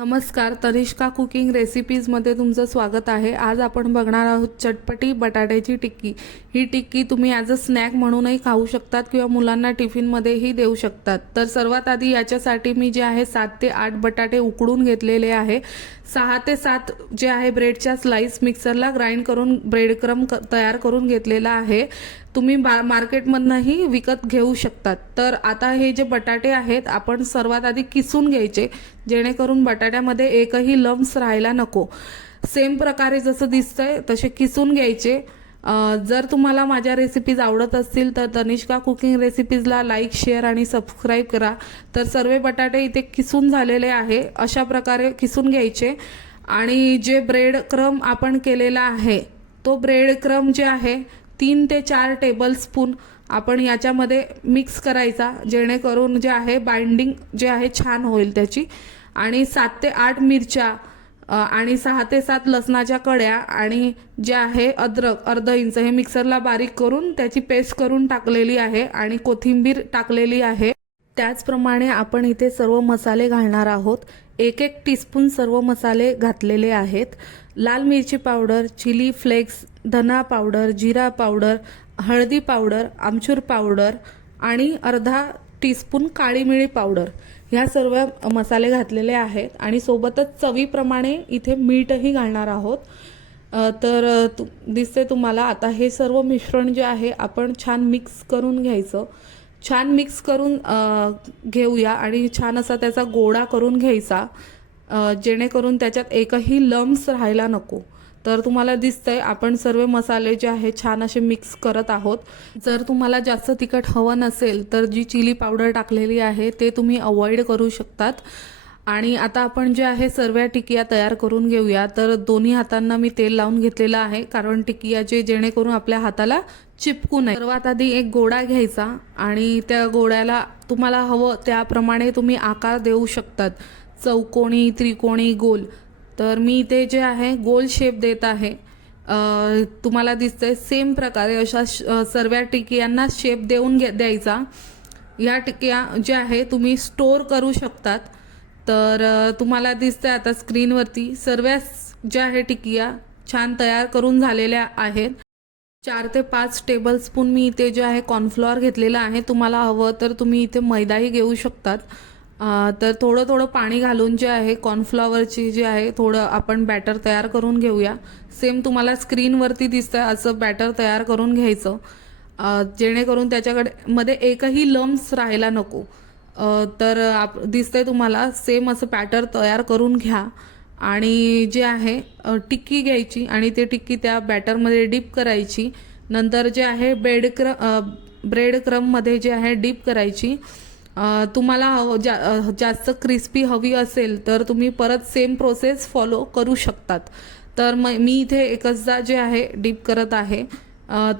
नमस्कार, तनिष्का कुकिंग रेसिपीजमध्ये तुमचं स्वागत आहे। आज आपण बघणार आहोत चटपटी बटाट्याची टिक्की। ही टिक्की तुम्ही ॲज अ स्नॅक म्हणूनही खाऊ शकतात किंवा मुलांना टिफिनमध्येही देऊ शकतात। तर सर्वात आधी याच्यासाठी मी जे आहे 7 ते 8 बटाटे उकडून घेतलेले आहे। 6 ते 7 जे आहे ब्रेडच्या स्लाइस मिक्सरला ग्राइंड करून ब्रेड क्रम तयार करून घेतलेला आहे। तुम्ही मार्केटमधनंही विकत घेऊ शकतात। तर आता हे जे बटाटे आहेत आपण सर्वात आधी किसून घ्यायचे, जेणेकरून बटाट्यामध्ये एकही लम्स राहायला नको। सेम प्रकारे जसं दिसतंय तसे किसून घ्यायचे। जर तुम्हाला माझ्या रेसिपीज आवडत असतील तर तनिष्का कुकिंग रेसिपीजला लाईक, शेअर आणि सबस्क्राईब करा। तर सर्व बटाटे इथे किसून झालेले आहे, अशा प्रकारे किसून घ्यायचे। आणि जे ब्रेड क्रम आपण केलेला आहे तो ब्रेड क्रम जे आहे 3 ते 4 टेबलस्पून आपण याच्यामध्ये मिक्स करायचा, जेणेकरून जे आहे बाइंडिंग जे आहे छान होईल त्याची। आणि 7 ते 8 मिरच्या आणि 6 ते 7 लसणाच्या कड्या आणि जे आहे अद्रक अर्धा इंच हे मिक्सरला बारीक करून त्याची पेस्ट करून टाकलेली आहे आणि कोथिंबीर टाकलेली आहे। त्याचप्रमाणे आपण इथे सर्व मसाले घालणार आहोत। 1-1 टीस्पून सर्व मसाले घातलेले आहेत। लाल मिरची पावडर, चिली फ्लेक्स, धना पावडर, जिरा पावडर, हळदी पावडर, आमचूर पावडर आणि अर्धा टीस्पून काळी मिरी पावडर, ह्या सर्व मसाले घातलेले आहेत। आणि सोबतच चवीप्रमाणे इथे मीठही घालणार आहोत। तर दिसते तुम्हाला। आता हे सर्व मिश्रण जे आहे आपण छान मिक्स करून घ्यायचं। छान मिक्स करून घेऊया आणि छान असा त्याचा गोळा करून घ्यायचा, जेणेकरून त्याच्यात एकही लम्स राहायला नको। तर तुम्हाला दिसतंय आपण सर्व मसाले जे आहे छान असे मिक्स करत आहोत। जर तुम्हाला जास्त तिखट हवं नसेल तर जी चिली पावडर टाकलेली आहे ते तुम्ही अवॉइड करू शकतात। आणि आता आपण जे आहे सर्व टिकिया तयार करून घेऊया। तर दोन्ही हातांना मी तेल लावून घेतलेलं आहे, कारण टिकियाचे जेणेकरून आपल्या हाताला चिपकू नये। सर्वात आधी एक गोळा घ्यायचा आणि त्या गोळ्याला तुम्हाला हवं त्याप्रमाणे तुम्ही आकार देऊ शकतात, चौकोनी, त्रिकोणी, गोल। तर मी इथे जे आहे गोल शेप देत आहे। तुम्हाला दिसतंय सेम प्रकारे अशा सर्व टिकियांना शेप देऊन द्यायचा। या टिकिया ज्या आहे तुम्ही स्टोर करू शकतात। तर तुम्हाला दिसतंय आता स्क्रीनवरती सर्व ज्या आहे टिकिया छान तयार करून झालेल्या आहेत। 4 ते 5 टेबलस्पून मी इथे जे आहे कॉर्नफ्लॉवर घेतलेला आहे। तुम्हाला हवं तर तुम्ही इथे मैदाही घेऊ शकतात। तर थोडं थोडं पाणी घालून जे आहे कॉर्नफ्लॉवरची जे आहे थोडं आपण बॅटर तयार करून घेऊया। सेम तुम्हाला स्क्रीनवरती दिसतंय असं बॅटर तयार करून घ्यायचं, जेणेकरून त्याच्यामध्ये एकही लम्स राहायला नको। तर दिसतंय तुम्हाला सेम असं बॅटर तयार करून घ्या। आणि जे आहे टिक्की घ्यायची आणि ते टिक्की त्या बॅटरमध्ये डिप करायची। नंतर जे आहे ब्रेड क्रममध्ये जे आहे डिप करायची। तुम्हाला जास्त क्रिस्पी हवी असेल तर तुम्ही परत सेम प्रोसेस फॉलो करू शकतात। तर मी इथे एकचदा जे आहे डिप करत आहे।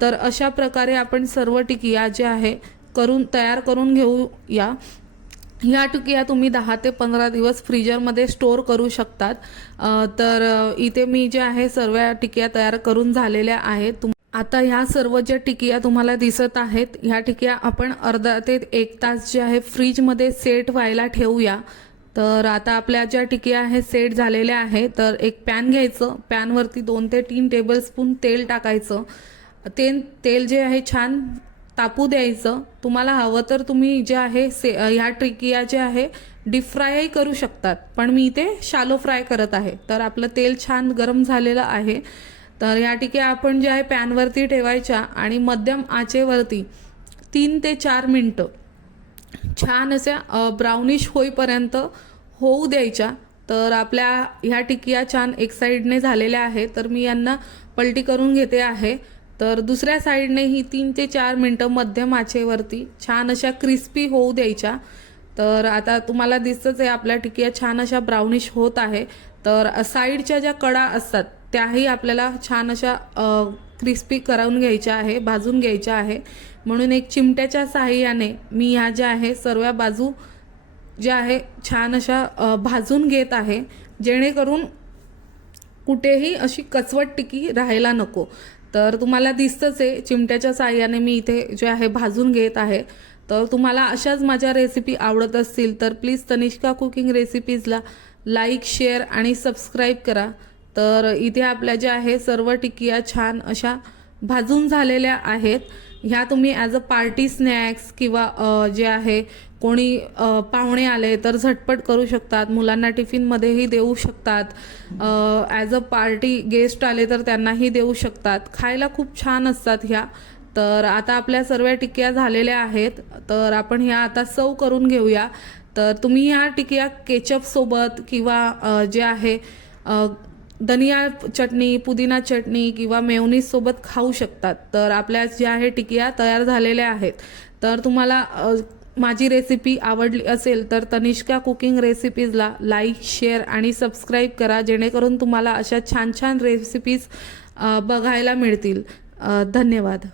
तर अशा प्रकारे आपण सर्व टिकिया जे आहे तयार करून घेऊया। ह्या टिकिया तुम्ही 10 ते 15 दिवस फ्रीजरमध्ये स्टोर करू शकतात। तर इथे मी जे आहे सर्व टिकिया तयार करून झालेल्या आहेत। आता ह्या सर्व ज्या टिकिया तुम्हाला दिसत आहेत ह्या टिकिया आपण अर्धा ते 1 तास जे आहे फ्रीजमध्ये सेट व्हायला ठेवूया। तर आता आपल्या ज्या टिकिया आहेत सेट झालेल्या आहेत। तर एक पॅन घ्यायचं, पॅनवरती 2 ते 3 टेबलस्पून तेल टाकायचं। तेल जे आहे छान तापू द्यायचं। तुम्हाला हवं तर तुम्ही जे आहे ह्या टिकिया जे आहे डीप फ्रायही करू शकतात, पण मी इथे शॅलो फ्राय करत आहे। तर आपलं तेल छान गरम झालेलं आहे। तर ह्या टिकिया आपण जे आहे पॅनवरती ठेवायच्या आणि मध्यम आचेवरती 3 ते 4 मिनटं छान अशा ब्राउनिश होईपर्यंत होऊ द्यायच्या। तर आपल्या ह्या टिकिया छान एक साईडने झालेल्या आहेत। तर मी यांना पलटी करून घेते आहे। तर दुसऱ्या साईडने ही 3 ते 4 मिनटं मध्यम आचेवरती छान अशा क्रिस्पी होऊ द्यायच्या। तर आता तुम्हाला दिसतंच आहे आपल्या टिकिया छान अशा ब्राउनिश होत आहे। तर साईडच्या ज्या कडा असतात त्याही आपल्याला छान अशा क्रिस्पी करून घ्यायच्या आहे, भाजून घ्यायच्या आहे। म्हणून एक चिमट्याच्या साहाय्याने मी ह्या ज्या आहे सर्व बाजू ज्या आहे छान अशा भाजून घेत आहे, जेणेकरून कुठेही अशी कचवट टिकी राहायला नको। तर तुम्हाला दिसतंच आहे चिमट्याच्या साहाय्याने मी इथे जे आहे भाजून घेत आहे। तर तुम्हाला अशाच माझ्या रेसिपी आवडत असतील तर प्लीज तनिष्का कुकिंग रेसिपीजला लाईक शेअर आणि सबस्क्राईब करा। तर इथे आपल्या ज्या आहे सर्व टिकिया छान अशा भाजून झालेल्या आहेत। ह्या तुम्ही ॲज अ पार्टी स्नॅक्स किंवा जे आहे कोणी पाहुणे आले तर झटपट करू शकतात, मुलांना टिफिनमध्येही देऊ शकतात, ॲज अ पार्टी गेस्ट आले तर त्यांनाही देऊ शकतात। खायला खूप छान असतात ह्या। तर आता आपल्या सर्व टिकिया झालेल्या आहेत, तर आपण ह्या आता सर्व करून घेऊया। तर तुम्ही ह्या टिकिया केचप सोबत किंवा जे आहे धनिया चटणी, पुदिना चटणी किंवा मेयोनीज सोबत खाऊ शकतात। तर आपल्या ज्या आहे टिकिया तयार झालेल्या आहेत। तर तुम्हाला माझी रेसिपी आवडली असेल तर तनिष्का कुकिंग रेसिपीजला लाईक शेअर आणि सबस्क्राईब करा, जेणेकरून तुम्हाला अशा छान छान रेसिपीज बघायला मिळतील। धन्यवाद।